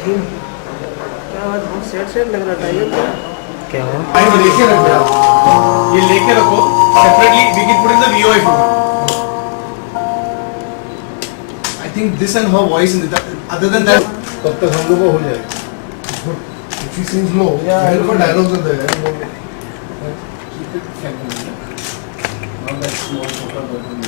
क्या बात, बहुत सेट लग रहा था ये तो। क्या हुआ? लेके रख दो, ये लेके रखो separately, we can put in the VOI folder. I think this and her voice in that, other than that तब तक हम लोगों को हो जाएगा. If she sings low, then for dialogues are there. Keep it friendly. Not that small छोटा button.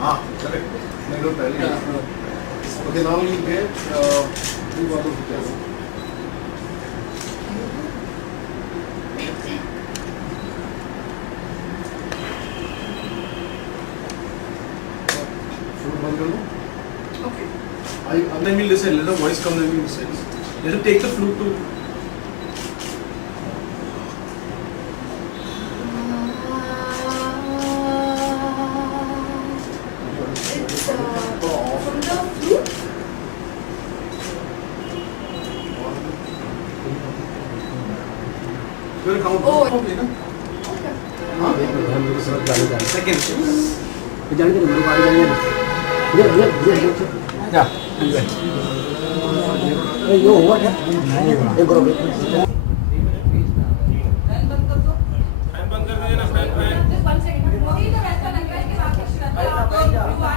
हाँ, correct. मैं लोग पहले. Okay, now you get two bottles of gas. Food बंद कर लो. okay. I Then we'll listen. Let the voice come. Then we'll listen. You have to take the flute too. You'll count. Oh. Okay, na? हाँ. Second. जाने दे, मेरे को आगे जाने दे. जा. ये हुआ क्या? एक करो. फैन बंद कर दीजिए ना, फैन.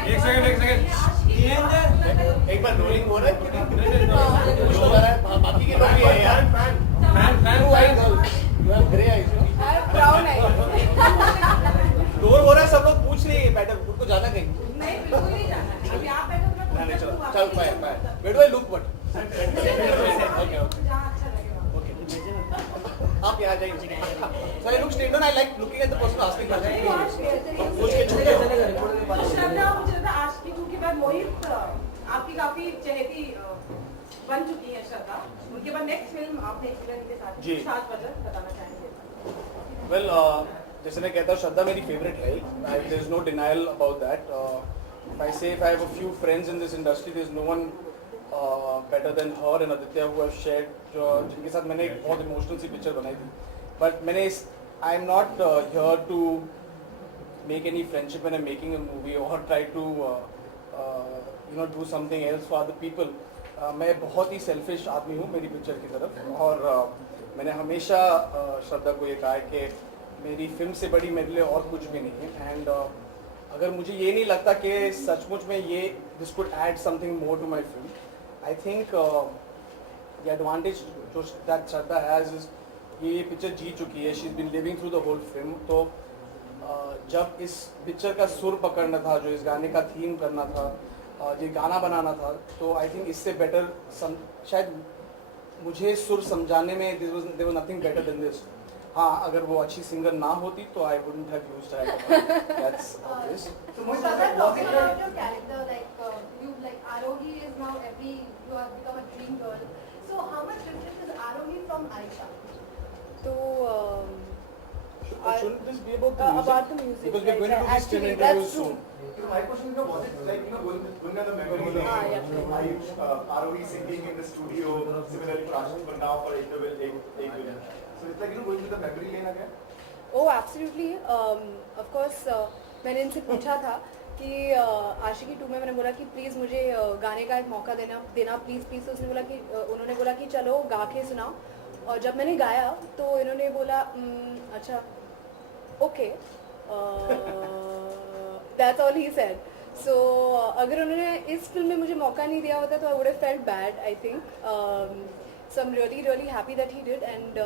एक सेकंड. एक बार रोलिंग हो रहा है कि नहीं हो रहा है. बाकी के लोग भी हैं यार. Fan. Blue eyes, you have grey eyes. Brown है। डोर हो रहा है, सब लोग पूछ रहे हैं मैडम उनको जाना कहीं. नहीं बिल्कुल नहीं जाना है। अभी आप बैठो तो मैं नहीं चलो पूछूंगा। चल bye. Where do I look but? Okay. जहाँ अच्छा लगेगा। Okay. आप यहाँ जाइए. So I look straight on. I like looking at the person asking तो आज questions. कैसे पूछ के छुट्टी हो. तो श्रद्धा, मुझे लगता है आशिकी 2 के बाद मोहित आपकी काफी चहेती बन चुकी है श्रद्धा। उनके बाद नेक्स्ट फिल्म आपने एक्सपीरियंस के साथ जी। साथ वजह बताना चाहेंगे? Well, जैसे मैं कहता हूँ श्रद्धा मेरी फेवरेट है. There is no denial about that. If I say if I have a few friends in this industry, there is no one better than her and Aditya who have shared, जिनके साथ मैंने एक बहुत इमोशनल सी पिक्चर बनाई थी. But I am not here to make any friendship when I'm making a movie or try to do something else for other people. मैं बहुत ही सेल्फिश आदमी हूँ मेरी पिक्चर की तरफ, और मैंने हमेशा श्रद्धा को ये कहा है कि मेरी फिल्म से बड़ी मेरे लिए और कुछ भी नहीं है. एंड अगर मुझे ये नहीं लगता कि सचमुच में ये this could add something more to my film, I think the advantage जो दैट श्रद्धा हैज इज ये पिक्चर जी चुकी है. She is been living through the whole film. तो जब इस पिक्चर का सुर पकड़ना था, जो इस गाने का थीम करना था, ये गाना बनाना था, तो आई थिंक इससे बेटर शायद मुझे सुर समझाने में there was nothing better than this. हाँ, अगर वो अच्छी सिंगर ना होती तो I wouldn't have used her. That's obvious. So talking about your character, like Arohi is now you have become a dream girl. So how much different is Arohi from Aisha? So Shouldn't this be about the music? Because we're going to do this still interviews soon. My question is, was it like, going on the memory lane? ROE singing in the studio, similarly to Ashish, but now for interval, एक villain. So it's like, going to the memory lane again? oh absolutely. Of course मैंने इनसे पूछा था कि आशिकी 2 में मैंने बोला कि प्लीज़ मुझे गाने का एक मौका देना प्लीज़. तो उन्होंने बोला कि चलो गा के सुनाओ. और जब मैंने गाया तो इन्होंने बोला अच्छा okay, that's all he said. So अगर उन्होंने इस फिल्म में मुझे मौका नहीं दिया होता तो I would have felt bad, I think. So I am really happy that he did. And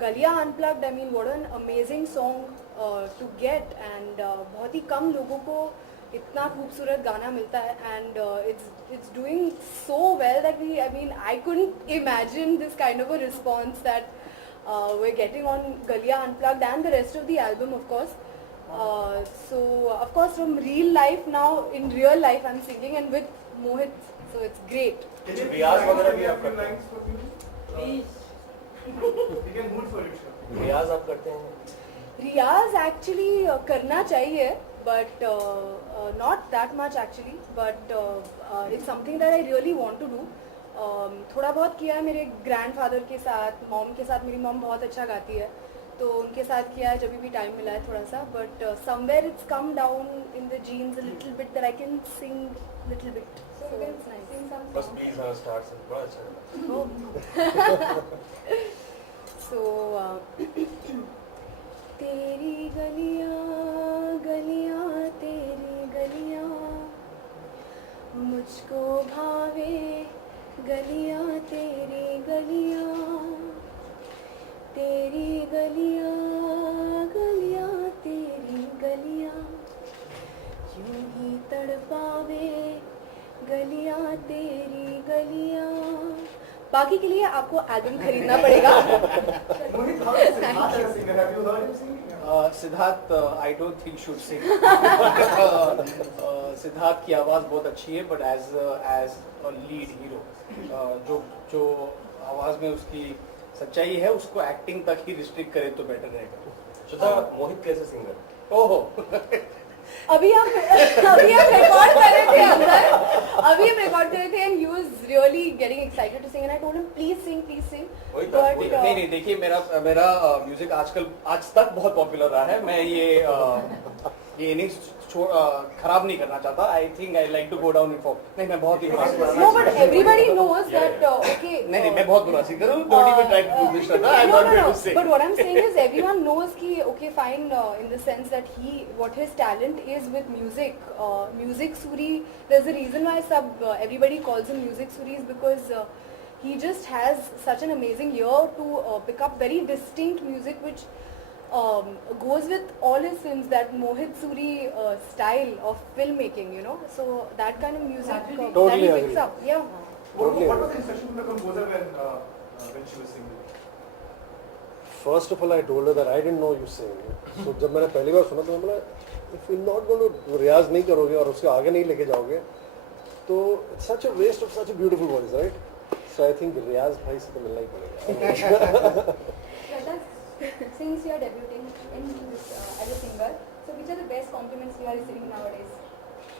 Galliyan unplugged, I mean what an amazing song to get. And बहुत ही कम लोगों को इतना खूबसूरत गाना मिलता है. And it's doing so well that I couldn't imagine this kind of a response that we're getting on Galiya Unplugged and the rest of the album, of course. So of course from real life now, in real life I'm singing and with Mohit So it's great. Can you रियाज वगैरह भी a आप few करते हैं? lines for me? We can mood for it, sure. रियाज आप करते हैं? रियाज actually करना चाहिए but not that much actually but it's something that I really want to do. थोड़ा बहुत किया है मेरे ग्रैंडफादर के साथ, मॉम के साथ. मेरी मॉम बहुत अच्छा गाती है तो उनके साथ किया है जब भी टाइम मिला है थोड़ा सा. But somewhere it's come down in the genes a little bit that I can sing little bit. So you can sing some बस songs. प्लीज हाँ स्टार्ट से बड़ा अच्छा लगा. So तेरी गलियां गलियां तेरी गलियां मुझको भावे गलियां तेरी गलियां तेरी गलियां गलियां तेरी गलियां यूं ही तड़पावे गलियां तेरी गलियां. बाकी के लिए आपको एल्बम खरीदना पड़ेगा. Mohit, how is Siddharth as a singer? Have you heard him singing? Siddharth I don't think should sing. Siddharth की आवाज़ बहुत अच्छी है but as a lead hero जो आवाज़ में उसकी सच्चाई है उसको एक्टिंग तक ही रिस्ट्रिक्ट करे तो बेटर रहेगा. श्रद्धा, मोहित कैसे सिंगर? ओहो अभी हम रिकॉर्ड कर रहे थे अंदर. अभी हम रिकॉर्ड कर रहे थे and he was really getting excited to sing and I told him please sing. वही था, बट वही नहीं देखिए मेरा म्यूजिक आज तक बहुत पॉपुलर रहा है. मैं ये इनिंग्स खराब नहीं करना चाहता. I think I like to go down in form. नहीं मैं बहुत ही no but everybody knows that okay. नहीं मैं बहुत बुरा सिंगर हूँ. Don't even try to do this. I am not going to say. But what I'm saying is everyone knows कि okay fine in the sense that what his talent is with music. Music Suri, there's a reason why everybody calls him Music Suri is because he just has such an amazing ear to pick up very distinct music which goes with all his films, that Mohit Suri style of filmmaking, you know. So that kind of music Totally that he agree. picks up. Yeah. What was the instruction from the composer when she was singing? First of all, I told her that I didn't know you sing. So जब मैंने पहली बार सुना तो मैं बोला if you're not going to रियाज नहीं करोगे और उसके आगे नहीं लेके जाओगे तो it's such a waste of such a beautiful voice, right? So I think रियाज भाई से तो मिलना ही पड़ेगा. Shraddha, since you are debuting in this as a singer, so which are the best compliments you are receiving nowadays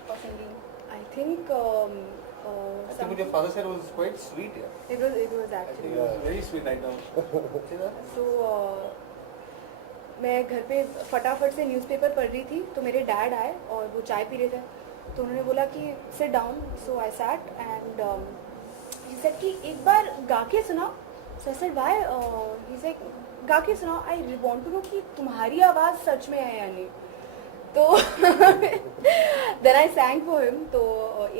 for singing? I think I think what your father said was quite sweet. Yeah. it was I think actually. it was very sweet right now. So मैं घर पे फटाफट से न्यूज़पेपर पढ़ रही थी तो मेरे डैड आए और वो चाय पी रहे थे तो उन्होंने बोला कि sit down. So I sat and he said कि एक बार गा के सुनाओ. So I said why. He said गा के सुनाओ. आई वांट टू नो कि तुम्हारी आवाज़ सच में है या नहीं. तो then I sang for him. तो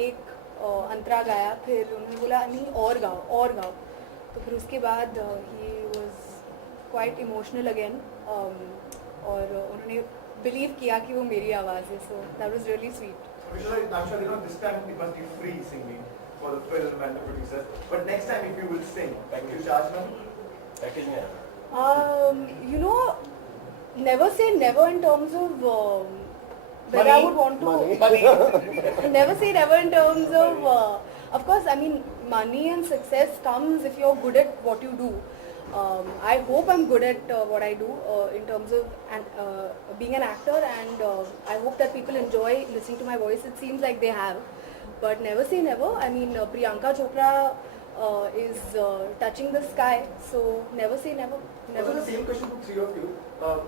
एक अंतरा गाया. फिर उन्होंने बोला नहीं और गाओ. तो फिर उसके बाद he was quite emotional again और उन्होंने बिलीव किया कि वो मेरी आवाज़ है. So that was really sweet. I'm sure this time it must be free singing for the film and the producers. But next time if you will sing, will you charge them? Package में है. You know, never say never in terms of where I would want to. Never say never in terms of course, I mean, money and success comes if you're good at what you do. I hope I'm good at what I do in terms of being an actor, and I hope that people enjoy listening to my voice. It seems like they have, but never say never. I mean, Priyanka Chopra is touching the sky, so never say never. Also the same question to three of you.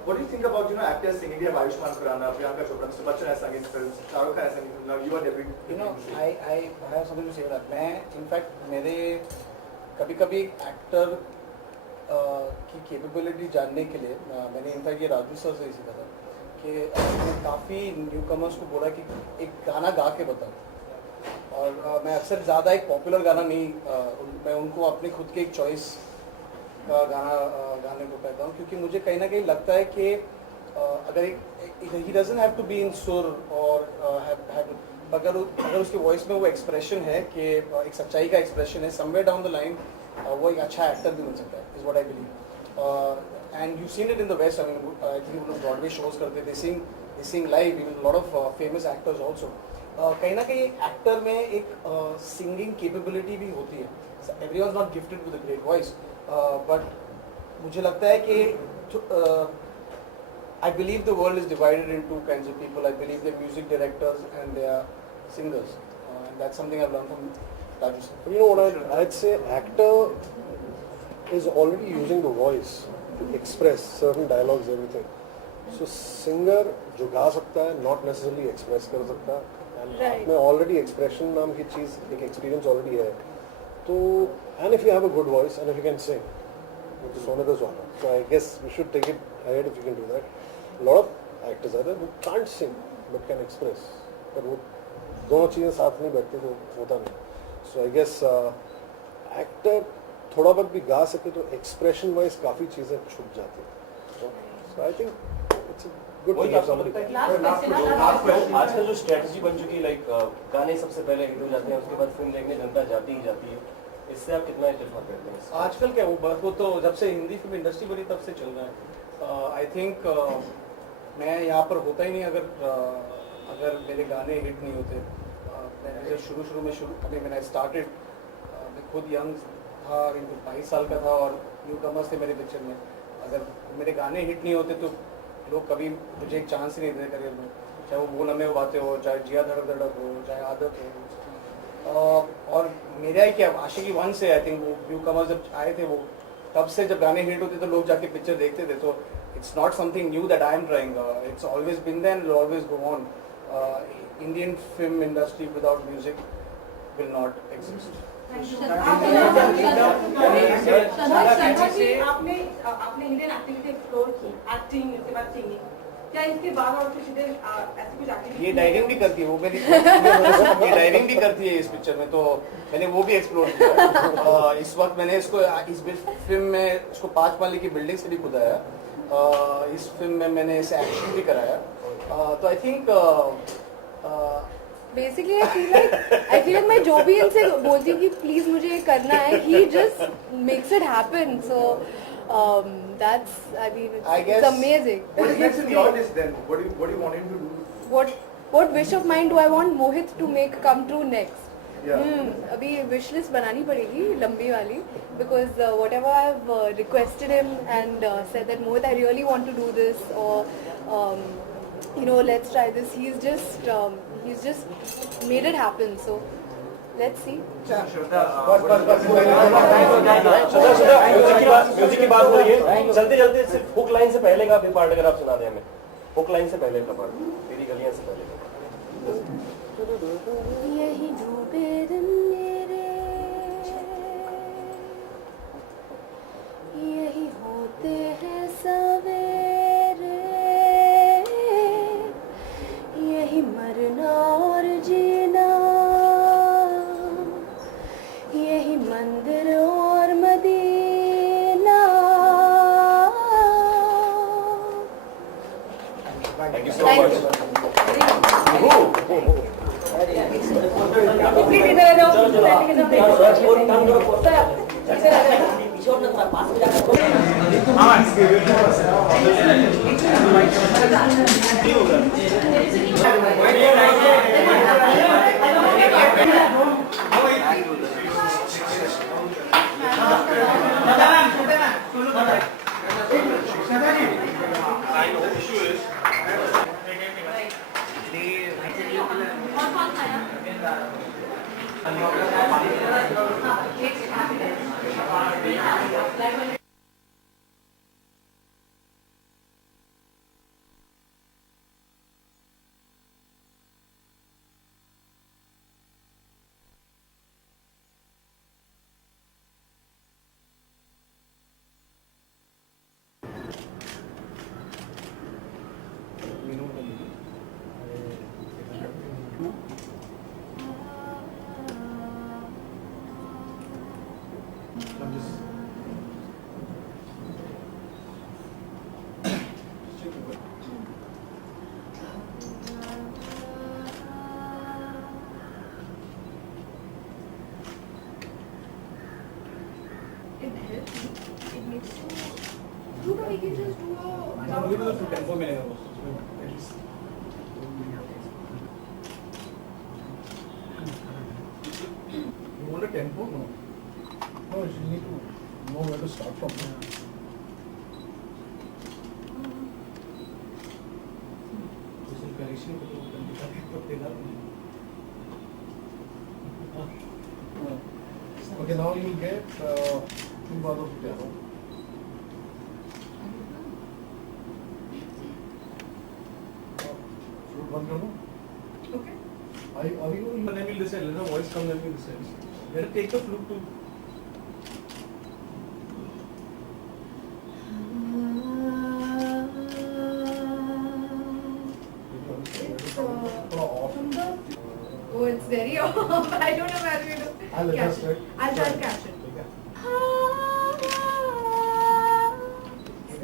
What do you think about actors singing? We have Ayushmann Khurrana, Priyanka Chopra, Mr. Bachchan has sung in films, Shah Rukh Khan has sung in films. Now you are debuting. You know, I have something to say that. मैं इनफैक्ट मेरे कभी एक्टर की कैपेबिलिटी जानने के लिए मैंने इनफैक्ट ये राजू सर से ही सीखा था कि मैंने काफ़ी न्यू कमर्स को बोला कि एक गाना गा के बताओ. और मैं अक्सर ज़्यादा एक पॉपुलर गाना नहीं मैं उनको अपने खुद के एक चॉइस का गाना गाने को कहता हूँ क्योंकि मुझे कहीं ना कहीं लगता है कि अगर he doesn't have to be in सुर और अगर उसके वॉइस में वो एक्सप्रेशन है कि एक सच्चाई का एक्सप्रेशन है, समवेयर डाउन द लाइन वो एक अच्छा एक्टर भी बन सकता है. Is what I believe. And you seen it in the west. I think Broadway shows करते, they sing live, even lot of famous actors also. कहीं ना कहीं एक्टर में एक सिंगिंग कैपेबिलिटी भी होती है. Everyone is not gifted with a great voice, but मुझे लगता है कि I believe the world is divided into two kinds of people. I believe they're music directors and they are singers, and that's something I've learned from Raju sir. You know what I'd say, actor is already using the voice to express certain dialogues, everything. So singer जो गा सकता है not necessarily express कर सकता है, and Right. में already expression नाम की चीज़ एक experience already है. तो and if you have a good voice and if you can sing, which is one of those honor. So I guess we should take it ahead if you can do that. A lot of actors are there who can't sing but can express, but वो दोनों चीज़ें साथ नहीं बैठती तो होता नहीं. So I guess actor थोड़ा बहुत भी गा सके तो expression wise काफ़ी चीज़ें छुप जाती हैं. So I think it's a good thing if somebody. आजकल जो स्ट्रेटजी बन चुकी है, लाइक गाने सबसे पहले हिट हो जाते हैं, उसके बाद फिल्म देखने जनता जाती ही जाती है, इससे आप कितना इत्तेफाक करते हैं? आजकल क्या वो तो जब से हिंदी फिल्म इंडस्ट्री बनी तब से चल रहा है. आई थिंक मैं यहाँ पर होता ही नहीं अगर मेरे गाने हिट नहीं होते. मैंने जब शुरू में अभी मैंने स्टार्टेड, मैं खुद यंग था, 22 साल का था और न्यू कमर्स थे मेरे पिक्चर में. अगर मेरे गाने हिट नहीं होते तो लोग कभी मुझे एक चांस ही नहीं देते करियर में, चाहे वो बोल हमें बातें हो, चाहे जिया धड़क धड़क हो, चाहे आदत हो. और मेरा ही क्या, आशिकी 1 से आई थिंक वो न्यू कमर्स जब आए थे, वो तब से जब गाने हिट होते तो लोग जाके पिक्चर देखते थे. तो it's not something new that I am trying. It's always been there and will always go on. Indian film industry without music will not exist. आपने इंडियन एक्टिंग से एक्सप्लोर की, एक्टिंग उसके बाद सिंगिंग, क्या इसके बाद और कुछ इधर ऐसी कुछ एक्टिविटी? ये डायरिंग भी करती है वो मेरी ये डायरिंग भी करती है इस पिक्चर में, तो मैंने वो भी एक्सप्लोर किया. इस वक्त मैंने इसको इस फिल्म में इसको 5 माले की बिल्डिंग से भी खुदाया. इस फिल्म में मैंने इसे एक्शन भी कराया. तो I think basically I feel like मैं जो भी इनसे बोलती हूँ कि प्लीज मुझे ये करना है, he just makes it happen. So that's I mean it's amazing. What's in your list then? What do you want him to do? What wish of mine do I want Mohit to make come true next? Yeah. अभी wish list बनानी पड़ेगी लंबी वाली, because whatever I've requested him and said that Mohit I really want to do this, or let's try this, he's just made it happen. So let's see. Music की बात करिए, चलते सिर्फ हुक लाइन से पहले का भी पार्ट अगर आप सुना दें हमें. हुक लाइन से पहले का पार्ट, तेरी गलियां से पहले का पार्ट. यही डूबे दिन मेरे, यही होते हैं सवेरे, यही मरना और जीना, यही मंदिर और Medina. Thank you so much. you need to know where to start from. Okay, now you get 2 bars of piano. Flute बंद कर दो. Okay. Are you going to Then we'll decide. Let the voice come, then we'll decide. Let it take the flute too. From the oh, it's very off. I don't know where we do. I'll adjust it. I'll try to catch it.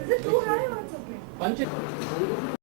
Is it too high or it's okay? Punch it.